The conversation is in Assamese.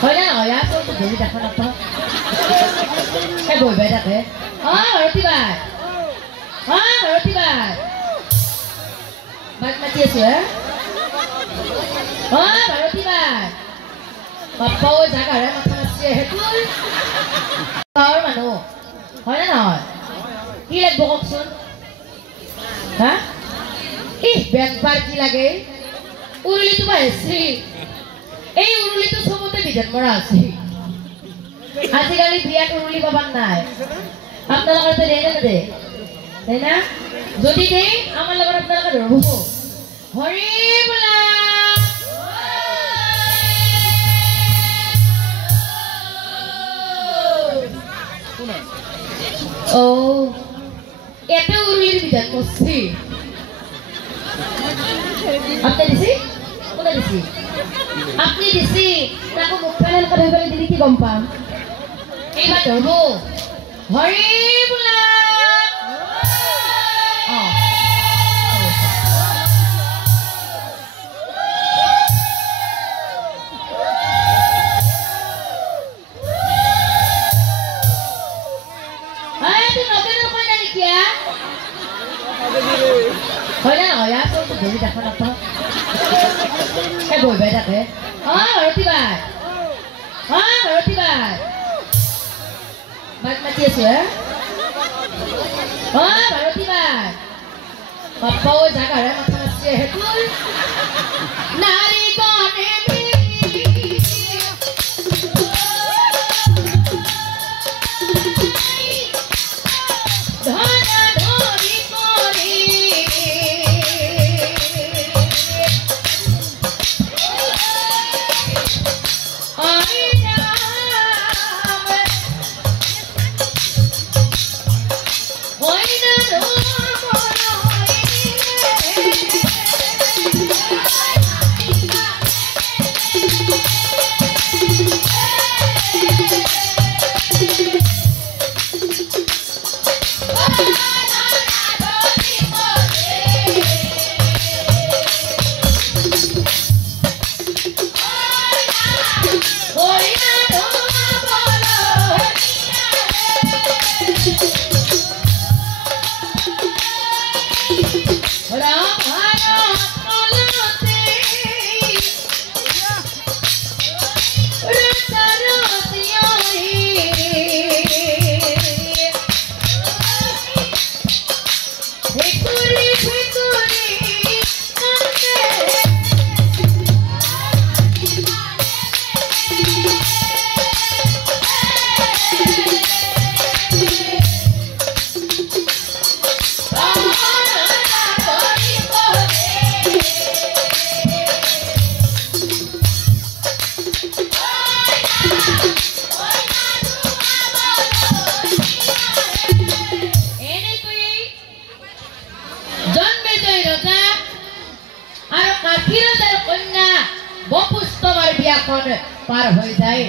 হয় না নহয় তোৰ ধৰি দেখা নাপাওঁ সেই বহি বাই থাকে ভাৰতী বাই ভাৰতী বাই মাক মাতি আছো ভাৰতী বাই বাপ্পাও জাগাৰে মাথা মাতিছে সেইটোৰ গাঁৱৰ মানুহ হয় না নহয় কি লাগব কওকচোন হা বেগবাৰ কি লাগে উৰুলিটো বাঢ়িছে এই উৰুলিটো চবতে বিধান মৰা আছে আজিকালি বিয়াত উৰুলি পাবাৰ নাই আপোনালোকৰ দেই নে নেদে দেই না যদি দেই আমাৰ লগত আপোনালোকে ধৰিব হৰি বোলা এতে উৰুলিৰ বিধান করছি আপনি দিছি কোনে দিছি আপনি দিছি তাকো মুখ ফেলেন কথা বলে দিলি কি গম পাম এইবার ধরবো হরি বোলা হয় না নহয় তোৰ ধৰি দেখা নাপাওঁ সেই বহি বাই থাকে ভাৰতী বাই ভাৰতী বাই মাক মাতি আছো ভাৰতী বাই বাপ্পাও জাগাৰে মাথা মাতিছে সেইটোৰ নাৰী গণে পাৰ হয়ে যায়